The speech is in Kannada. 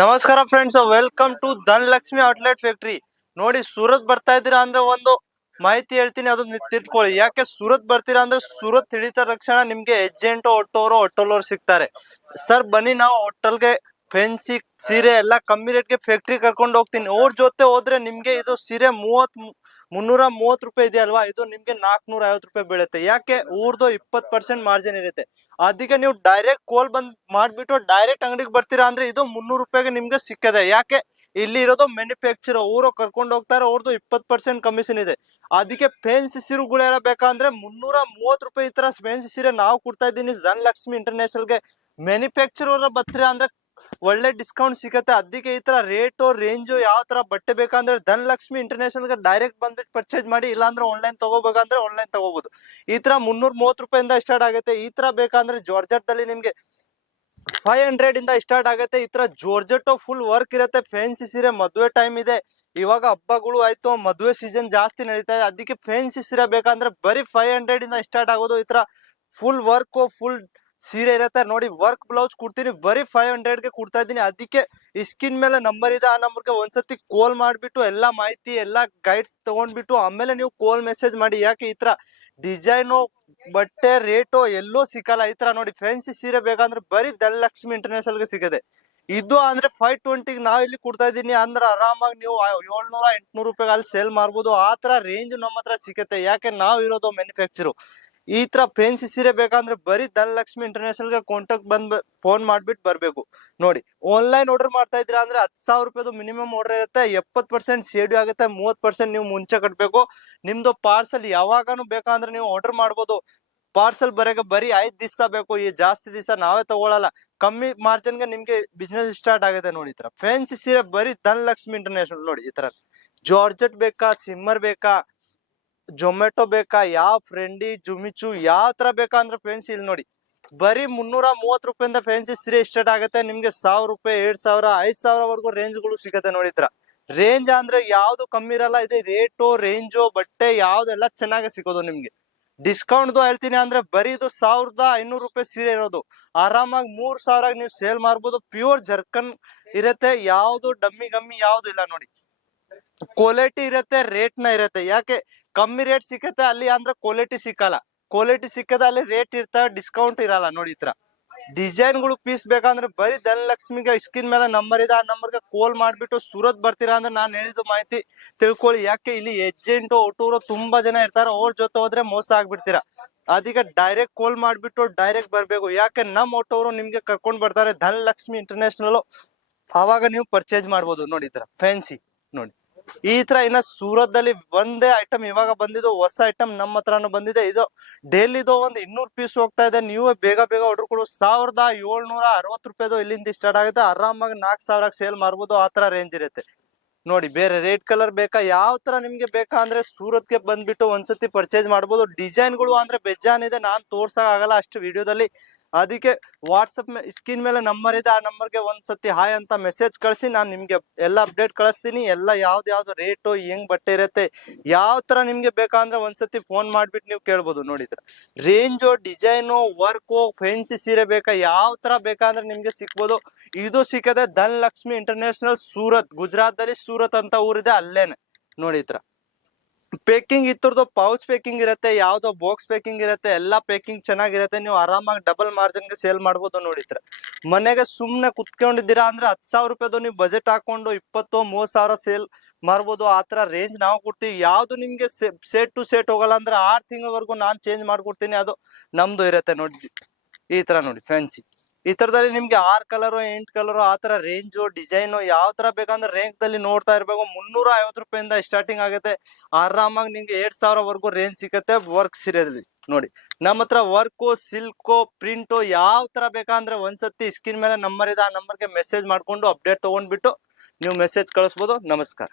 ನಮಸ್ಕಾರ friends, welcome to Dhanalakshmi outlet factory. ನೋಡಿ, ಸೂರತ್ ಬರ್ತಾ ಇದ್ದೀರಾ ಅಂದ್ರೆ ಒಂದು ಮಾಹಿತಿ ಹೇಳ್ತೀನಿ, ಅದನ್ನ ತಿಳ್ಕೊಳ್ಳಿ. ಯಾಕೆ ಸೂರತ್ ಬರ್ತೀರಾ ಅಂದ್ರೆ ಸೂರತ್ ತಿಳಿದ ತಕ್ಷಣ ನಿಮ್ಗೆ ಏಜೆಂಟ್ ಹೋಟೆಲ್ ಸಿಗ್ತಾರೆ. ಸರ್ ಬನ್ನಿ, ನಾವು ಹೋಟೆಲ್ಗೆ ಫೆನ್ಸಿ ಸೀರೆ ಎಲ್ಲ ಕಮ್ಮಿ ರೇಟ್ಗೆ ಫ್ಯಾಕ್ಟ್ರಿ ಕರ್ಕೊಂಡು ಹೋಗ್ತೀನಿ. ಅವ್ರ ಜೊತೆ ಹೋದ್ರೆ ನಿಮ್ಗೆ ಇದು ಸೀರೆ 330 ರೂಪಾಯಿ ಇದೆಯಲ್ವಾ, ಇದು ನಿಮ್ಗೆ 450 ರೂಪಾಯಿ ಬೀಳುತ್ತೆ. ಯಾಕೆ? ಊರ್ದು 20% ಮಾರ್ಜಿನ್ ಇರುತ್ತೆ. ಅದಕ್ಕೆ ನೀವು ಡೈರೆಕ್ಟ್ ಕೋಲ್ ಬಂದ್ ಮಾಡ್ಬಿಟ್ಟು ಡೈರೆಕ್ಟ್ ಅಂಗಡಿಗೆ ಬರ್ತೀರಾ ಅಂದ್ರೆ ಇದು 300 ರೂಪಾಯಿಗೆ ನಿಮ್ಗೆ ಸಿಕ್ಕದೆ. ಯಾಕೆ? ಇಲ್ಲಿ ಇರೋದು ಮ್ಯಾನುಫ್ಯಾಕ್ಚರ್, ಊರು ಕರ್ಕೊಂಡು ಹೋಗ್ತಾರೆ, ಅವ್ರದ್ದು 20% ಕಮಿಷನ್ ಇದೆ. ಅದಕ್ಕೆ ಫೆನ್ಸಿ ಸೀರೆಗಳೆಲ್ಲ ಬೇಕಂದ್ರೆ 330 ರೂಪಾಯಿ ಈ ತರ ಫೆನ್ಸಿ ಸೀರೆ ನಾವು ಕೊಡ್ತಾ ಇದ್ದೀನಿ ಧನಲಕ್ಷ್ಮಿ ಇಂಟರ್ನ್ಯಾಷನಲ್ಗೆ. ಮ್ಯಾನುಫ್ಯಾಕ್ಚರ್ ಬರ್ತೀರಾ ಅಂದ್ರೆ ಒಳ್ಳೆ ಡಿಸ್ಕೌಂಟ್ ಸಿಗುತ್ತೆ. ಅದಕ್ಕೆ ಈ ತರ ರೇಟು ರೇಂಜು ಯಾವ ತರ ಬಟ್ಟೆ ಬೇಕಂದ್ರೆ ಧನಲಕ್ಷ್ಮಿ ಇಂಟರ್ನ್ಯಾಷನಲ್ಗೆ ಡೈರೆಕ್ಟ್ ಬಂದ್ಬಿಟ್ಟು ಪರ್ಚೇಸ್ ಮಾಡಿ. ಇಲ್ಲಾಂದ್ರೆ ಆನ್ಲೈನ್ ತಗೋಬೇಕಂದ್ರೆ ಆನ್ಲೈನ್ ತಗೋಬಹುದು. ಈ ತರ 330 ರೂಪಾಯಿಂದ ಸ್ಟಾರ್ಟ್ ಆಗುತ್ತೆ. ಈ ತರ ಬೇಕಂದ್ರೆ ಜಾರ್ಜೆಟ್ ದಲ್ಲಿ ನಿಮ್ಗೆ 500 ಇಂದ ಸ್ಟಾರ್ಟ್ ಆಗುತ್ತೆ. ಈ ತರ ಜಾರ್ಜೆಟ್ ಫುಲ್ ವರ್ಕ್ ಇರುತ್ತೆ. ಫ್ಯಾನ್ಸಿ ಸೀರೆ ಮದುವೆ ಟೈಮ್ ಇದೆ, ಇವಾಗ ಹಬ್ಬಗಳು ಆಯ್ತು, ಮದುವೆ ಸೀಸನ್ ಜಾಸ್ತಿ ನಡೀತಾ ಇದೆ. ಅದಕ್ಕೆ ಫ್ಯಾನ್ಸಿ ಸೀರೆ ಬೇಕಂದ್ರೆ ಬರೀ 500 ಇಂದ ಸ್ಟಾರ್ಟ್ ಆಗೋದು. ಈ ತರ ಫುಲ್ ವರ್ಕ್ ಫುಲ್ ಸೀರೆ ಇರುತ್ತೆ. ನೋಡಿ, ವರ್ಕ್ ಬ್ಲೌಸ್ ಕೊಡ್ತೀನಿ, ಬರೀ 500ಗೆ ಕೊಡ್ತಾ ಇದ್ದೀನಿ. ಅದಕ್ಕೆ ಈ ಸ್ಕಿನ್ ಮೇಲೆ ನಂಬರ್ ಇದೆ, ಆ ನಂಬರ್ಗೆ ಒಂದ್ಸತಿ ಕಾಲ್ ಮಾಡ್ಬಿಟ್ಟು ಎಲ್ಲಾ ಮಾಹಿತಿ ಎಲ್ಲಾ ಗೈಡ್ಸ್ ತಗೊಂಡ್ಬಿಟ್ಟು ಆಮೇಲೆ ನೀವು ಕಾಲ್ ಮೆಸೇಜ್ ಮಾಡಿ. ಯಾಕೆ? ಈ ತರ ಡಿಸೈನು ಬಟ್ಟೆ ರೇಟು ಎಲ್ಲೂ ಸಿಕ್ಕಲ್ಲ. ಈ ತರ ನೋಡಿ, ಫ್ಯಾನ್ಸಿ ಸೀರೆ ಬೇಕಂದ್ರೆ ಬರೀ ಧನಲಕ್ಷ್ಮಿ ಇಂಟರ್ನ್ಯಾಷನಲ್ಗೆ ಸಿಗದೆ. ಇದು ಅಂದ್ರೆ 520 ನಾವ್ ಇಲ್ಲಿ ಕೊಡ್ತಾ ಇದೀನಿ ಅಂದ್ರೆ ಆರಾಮಾಗಿ ನೀವು 700-800 ರೂಪಾಯಿ ಅಲ್ಲಿ ಸೇಲ್ ಮಾಡ್ಬೋದು. ಆ ತರ ರೇಂಜ್ ನಮ್ಮ ಹತ್ರ ಸಿಗುತ್ತೆ. ಯಾಕೆ? ನಾವ್ ಇರೋದು ಮ್ಯಾನುಫ್ಯಾಕ್ಚರ್. ಈ ತರ ಫ್ಯಾನ್ಸಿ ಸೀರೆ ಬೇಕಂದ್ರೆ ಬರೀ ಧನಲಕ್ಷ್ಮಿ ಇಂಟರ್ನ್ಯಾಷನಲ್ಗೆ ಕಾಂಟ್ಯಾಕ್ಟ್ ಬಂದ್ ಫೋನ್ ಮಾಡ್ಬಿಟ್ಟು ಬರ್ಬೇಕು. ನೋಡಿ, ಆನ್ಲೈನ್ ಆರ್ಡರ್ ಮಾಡ್ತಾ ಇದ್ದೀರಾ ಅಂದ್ರೆ 10,000 ರೂಪಾಯಿದು ಮಿನಿಮಮ್ ಆರ್ಡರ್ ಇರುತ್ತೆ. 70% ಸೇಡ್ ಆಗುತ್ತೆ, 30% ನೀವು ಮುಂಚೆ ಕಟ್ಬೇಕು. ನಿಮ್ದು ಪಾರ್ಸಲ್ ಯಾವಾಗಾನು ಬೇಕಂದ್ರೆ ನೀವು ಆರ್ಡರ್ ಮಾಡ್ಬೋದು. ಪಾರ್ಸಲ್ ಬರೋಕೆ ಬರೀ 5 ದಿವಸ ಬೇಕು. ಈ ಜಾಸ್ತಿ ದಿವಸ ನಾವೇ ತಗೊಳಲ್ಲ. ಕಮ್ಮಿ ಮಾರ್ಜಿನ್ಗೆ ನಿಮ್ಗೆ ಬಿಸ್ನೆಸ್ ಸ್ಟಾರ್ಟ್ ಆಗುತ್ತೆ. ನೋಡಿ, ಈ ತರ ಫ್ಯಾನ್ಸಿ ಸೀರೆ ಬರೀ ಧನಲಕ್ಷ್ಮಿ ಇಂಟರ್ನ್ಯಾಷನಲ್. ನೋಡಿ, ಈ ತರ ಜಾರ್ಜೆಟ್ ಬೇಕಾ, ಸಿಮ್ಮರ್ ಬೇಕಾ, ಜೊಮ್ಯಾಟೊ ಬೇಕಾ, ಯಾವ ಫ್ರೆಂಡಿ ಜುಮಿಚು ಯಾವ ತರ ಬೇಕಾ ಅಂದ್ರೆ ಫ್ಯಾನ್ಸಿ ಇಲ್ಲಿ ನೋಡಿ, ಬರೀ 330 ರೂಪಾಯಿಂದ ಫ್ಯಾನ್ಸಿ ಸೀರೆ ಸ್ಟಾರ್ಟ್ ಆಗುತ್ತೆ. ನಿಮ್ಗೆ 1000 ರೂಪಾಯಿ, 2000, 5000 ವರ್ಗು ರೇಂಜ್ ಗಳು ಸಿಗುತ್ತೆ. ನೋಡಿ, ಈ ತರ ರೇಂಜ್ ಅಂದ್ರೆ ಯಾವ್ದು ಕಮ್ಮಿ ಇರಲ್ಲ. ಇದೆ ರೇಟು ರೇಂಜು ಬಟ್ಟೆ ಯಾವ್ದೆಲ್ಲ ಚೆನ್ನಾಗಿ ಸಿಗೋದು ನಿಮ್ಗೆ. ಡಿಸ್ಕೌಂಟ್ ಹೇಳ್ತೀನಿ ಅಂದ್ರೆ ಬರೀ ಇದು 1500 ರೂಪಾಯಿ ಸೀರೆ ಇರೋದು ಆರಾಮಾಗಿ 3000 ನೀವು ಸೇಲ್ ಮಾಡ್ಬೋದು. ಪ್ಯೂರ್ ಜರ್ಕನ್ ಇರುತ್ತೆ, ಯಾವ್ದು ಡಮ್ಮಿ ಗಮ್ಮಿ ಯಾವ್ದು ಇಲ್ಲ. ನೋಡಿ, ಕ್ವಾಲಿಟಿ ಇರುತ್ತೆ, ರೇಟ್ ನ ಇರುತ್ತೆ. ಯಾಕೆ? ಕಮ್ಮಿ ರೇಟ್ ಸಿಕ್ಕತ್ತೆ ಅಲ್ಲಿ ಅಂದ್ರೆ ಕ್ವಾಲಿಟಿ ಸಿಕ್ಕಲ್ಲ. ಕ್ವಾಲಿಟಿ ಸಿಕ್ಕದ ಅಲ್ಲಿ ರೇಟ್ ಇರ್ತಾವೆ, ಡಿಸ್ಕೌಂಟ್ ಇರಲ್ಲ. ನೋಡಿ, ಈ ತರ ಡಿಸೈನ್ ಗಳು ಪೀಸ್ ಬೇಕಂದ್ರೆ ಬರೀ ಧನಲಕ್ಷ್ಮಿಗೆ ಸ್ಕಿನ್ ಮೇಲೆ ನಂಬರ್ ಇದೆ, ಆ ನಂಬರ್ಗೆ ಕಾಲ್ ಮಾಡ್ಬಿಟ್ಟು ಸೂರತ್ ಬರ್ತೀರಾ ಅಂದ್ರೆ ನಾನು ಹೇಳಿದ ಮಾಹಿತಿ ತಿಳ್ಕೊಳ್ಳಿ. ಯಾಕೆ? ಇಲ್ಲಿ ಏಜೆಂಟು ಒಟ್ಟೂರು ತುಂಬಾ ಜನ ಇರ್ತಾರೆ, ಅವ್ರ ಜೊತೆ ಹೋದ್ರೆ ಮೋಸ ಆಗ್ಬಿಡ್ತೀರಾ. ಅದಕ್ಕೆ ಡೈರೆಕ್ಟ್ ಕಾಲ್ ಮಾಡ್ಬಿಟ್ಟು ಡೈರೆಕ್ಟ್ ಬರ್ಬೇಕು. ಯಾಕೆ? ನಮ್ಮ ಒಟ್ಟೋರು ನಿಮ್ಗೆ ಕರ್ಕೊಂಡ್ ಬರ್ತಾರೆ ಧನಲಕ್ಷ್ಮಿ ಇಂಟರ್ನ್ಯಾಷನಲ್. ಅವಾಗ ನೀವು ಪರ್ಚೇಸ್ ಮಾಡ್ಬೋದು. ನೋಡಿ, ಈ ತರ ಫ್ಯಾನ್ಸಿ ನೋಡಿ. ಈ ತರ ಇನ್ನ ಸೂರತ್ದಲ್ಲಿ ಒಂದೇ ಐಟಮ್ ಇವಾಗ ಬಂದಿದ್ದು, ಹೊಸ ಐಟಮ್ ನಮ್ಮ ಹತ್ರನು ಬಂದಿದೆ. ಇದು ಡೈಲಿದು ಒಂದು 200 ಪೀಸ್ ಹೋಗ್ತಾ ಇದೆ. ನೀವು ಬೇಗ ಬೇಗ ಆರ್ಡರ್ ಕೊಡು. 1760 ರೂಪಾಯಿದು ಇಲ್ಲಿಂದ ಸ್ಟಾರ್ಟ್ ಆಗುತ್ತೆ. ಆರಾಮಾಗಿ 4000 ಸೇಲ್ ಮಾಡ್ಬೋದು. ಆ ತರ ರೇಂಜ್ ಇರುತ್ತೆ. ನೋಡಿ, ಬೇರೆ ರೆಡ್ ಕಲರ್ ಬೇಕಾ, ಯಾವ ತರ ನಿಮ್ಗೆ ಬೇಕಾ ಅಂದ್ರೆ ಸೂರತ್ಗೆ ಬಂದ್ಬಿಟ್ಟು ಒಂದ್ಸತಿ ಪರ್ಚೇಸ್ ಮಾಡ್ಬೋದು. ಡಿಸೈನ್ ಗಳು ಅಂದ್ರೆ ಬೆಜ್ಜಾನ್ ಇದೆ, ನಾನ್ ತೋರ್ಸಕ್ ಆಗಲ್ಲ ಅಷ್ಟು ವಿಡಿಯೋದಲ್ಲಿ. ಅದಕ್ಕೆ ವಾಟ್ಸಪ್ ಸ್ಕ್ರೀನ್ ಮೇಲೆ ನಂಬರ್ ಇದೆ, ಆ ನಂಬರ್ಗೆ ಒಂದ್ಸತಿ ಹಾಯ್ ಅಂತ ಮೆಸೇಜ್ ಕಳಿಸಿ. ನಾನು ನಿಮ್ಗೆ ಎಲ್ಲ ಅಪ್ಡೇಟ್ ಕಳಿಸ್ತೀನಿ. ಎಲ್ಲ ಯಾವ್ದು ರೇಟು ಹೆಂಗ್ ಬಟ್ಟೆ ಇರುತ್ತೆ ಯಾವ ತರ ನಿಮ್ಗೆ ಬೇಕಂದ್ರೆ ಒಂದ್ಸತಿ ಫೋನ್ ಮಾಡ್ಬಿಟ್ಟು ನೀವು ಕೇಳ್ಬೋದು. ನೋಡಿದ್ರ ರೇಂಜು ಡಿಸೈನು ವರ್ಕು ಫ್ಯಾನ್ಸಿ ಸೀರೆ ಬೇಕಾ, ಯಾವ ತರ ಬೇಕಂದ್ರೆ ನಿಮ್ಗೆ ಸಿಕ್ಬೋದು. ಇದು ಸಿಕ್ಕದೆ ಧನಲಕ್ಷ್ಮಿ ಇಂಟರ್ನ್ಯಾಷನಲ್ ಸೂರತ್, ಗುಜರಾತ್ ದಲ್ಲಿ ಸೂರತ್ ಅಂತ ಊರಿದೆ, ಅಲ್ಲೇನೆ. ನೋಡಿ, ಈ ತರ ಪೇಕಿಂಗ್ ಇತ್ತರದು ಪೌಚ್ ಪೇಕಿಂಗ್ ಇರುತ್ತೆ, ಯಾವ್ದೋ ಬಾಕ್ಸ್ ಪೇಕಿಂಗ್ ಇರುತ್ತೆ, ಎಲ್ಲಾ ಪೇಕಿಂಗ್ ಚೆನ್ನಾಗಿರುತ್ತೆ. ನೀವು ಆರಾಮಾಗಿ ಡಬಲ್ ಮಾರ್ಜಿನ್ಗೆ ಸೇಲ್ ಮಾಡ್ಬೋದು. ನೋಡಿದ್ರ ಮನೆಗೆ ಸುಮ್ನೆ ಕುತ್ಕೊಂಡಿದ್ದೀರಾ ಅಂದ್ರೆ 10,000 ರೂಪಾಯಿದು ನೀವು ಬಜೆಟ್ ಹಾಕೊಂಡು 20-30,000 ಸೇಲ್ ಮಾಡ್ಬೋದು. ಆ ತರ ರೇಂಜ್ ನಾವು ಕೊಡ್ತೀವಿ. ಯಾವ್ದು ನಿಮ್ಗೆ ಸೆಟ್ ಟು ಸೆಟ್ ಹೋಗಲ್ಲ ಅಂದ್ರೆ 6 ತಿಂಗಳವರೆಗೂ ನಾನ್ ಚೇಂಜ್ ಮಾಡ್ಕೊಡ್ತೀನಿ, ಅದು ನಮ್ದು ಇರುತ್ತೆ. ನೋಡಿ, ಈ ತರ ನೋಡಿ ಫ್ಯಾನ್ಸಿ ಈ ತರದಲ್ಲಿ ನಿಮ್ಗೆ 6 ಕಲರ್ 8 ಕಲರ್ ಆ ತರ ರೇಂಜು ಡಿಸೈನು ಯಾವ ತರ ಬೇಕಂದ್ರೆ ರೇಂಜ್ ದಲ್ಲಿ ನೋಡ್ತಾ ಇರ್ಬೇಕು. 350 ರೂಪಾಯಿಂದ ಸ್ಟಾರ್ಟಿಂಗ್ ಆಗುತ್ತೆ. ಆರಾಮಾಗಿ ನಿಮ್ಗೆ 2000 ವರ್ಗು ರೇಂಜ್ ಸಿಗುತ್ತೆ ವರ್ಕ್ ಸೀರೆಯಲ್ಲಿ. ನೋಡಿ, ನಮ್ಮ ಹತ್ರ ವರ್ಕು ಸಿಲ್ಕು ಪ್ರಿಂಟು ಯಾವ ತರ ಬೇಕಂದ್ರೆ ಒಂದ್ಸತಿ ಸ್ಕ್ರೀನ್ ಮೇಲೆ ನಂಬರ್ ಇದೆ, ಆ ನಂಬರ್ಗೆ ಮೆಸೇಜ್ ಮಾಡ್ಕೊಂಡು ಅಪ್ಡೇಟ್ ತಗೊಂಡ್ಬಿಟ್ಟು ನೀವು ಮೆಸೇಜ್ ಕಳಿಸ್ಬೋದು. ನಮಸ್ಕಾರ.